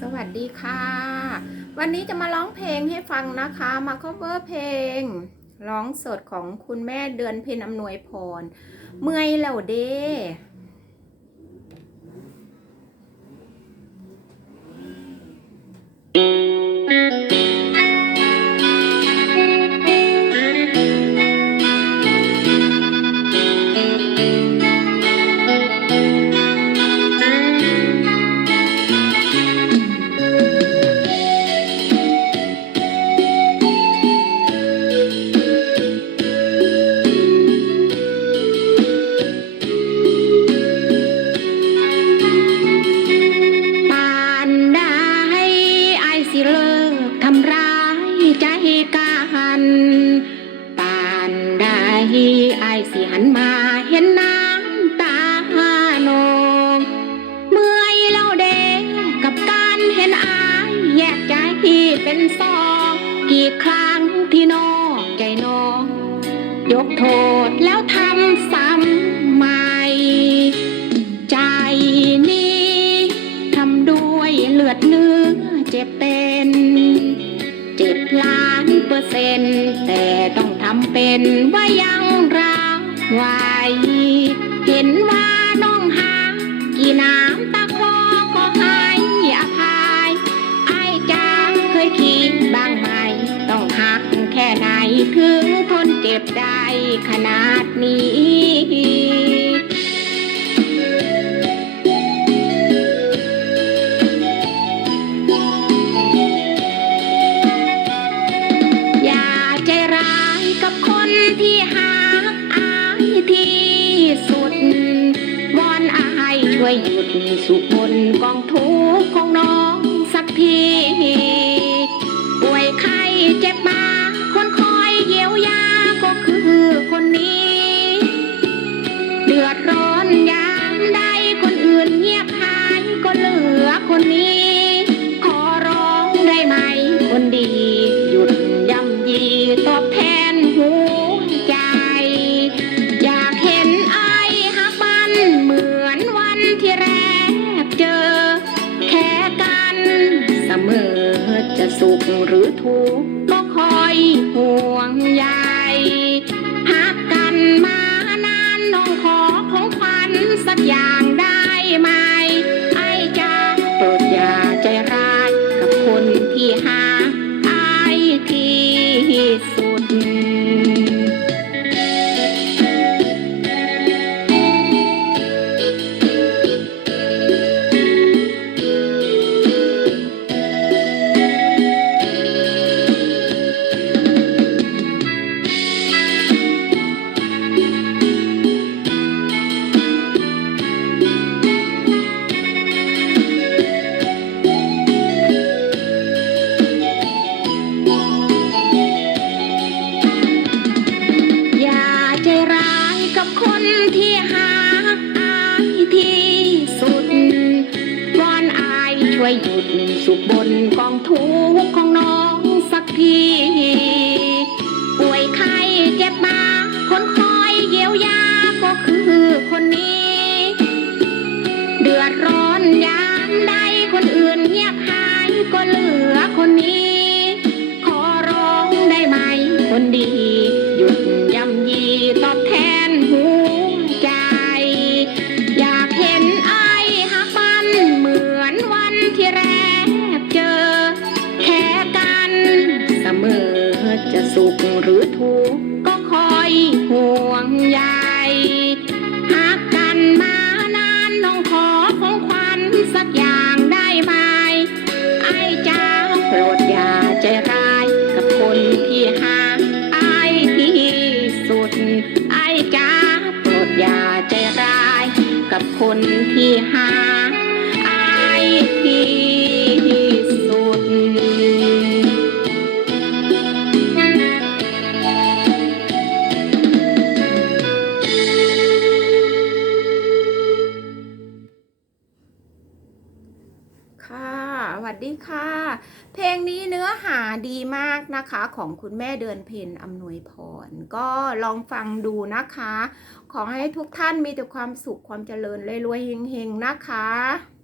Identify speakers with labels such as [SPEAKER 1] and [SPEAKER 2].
[SPEAKER 1] สวัสดีค่ะ วันนี้จะมาร้องเพลงให้ฟังนะคะ มา cover เพลง ร้องสดของคุณแม่เดือนเพ็ญอำนวยพร เมื่อยแล้วเด้ ที่นอกใจนองยกโทษแล้วทำซ้ำใหม่ ใจนี้ทำด้วยเลือดเนื้อเจ็บเป็น เจ็บล้านเปอร์เซ็นต์แต่ต้องทำเป็นว่ายังรักไว้เห็นว่าน้องหากี่น้ำตาคลอ ถึงทนเจ็บได้ขนาดนี้อย่าใจร้ายกับคนที่หาอายที่สุดวอนอายช่วยหยุดสุข สุขหรือทุกข์ก็คอยห่วงใยหักกันมานานน้องขอของขวัญสักอย่างได้ไหม วยหยุดสุขบนกองทุกข์ของน้องสักที จะสุขหรือทุกข์ก็คอยห่วงใยหักกันมานานน้องขอของขวัญสักอย่างได้ไหม ไอ้จ้าโปรดอย่าใจร้ายกับคนที่หาไอ้ที่สุด ไอ้จ้าโปรดอย่าใจร้ายกับคนที่หา วัสดีค่ะ เพลงนี้เนื้อหาดีมากนะคะของคุณแม่เดือนเพ็ญอำนวยพร ก็ลองฟังดูนะคะ ขอให้ทุกท่านมีแต่ความสุขความเจริญรวยๆเฮงๆนะคะ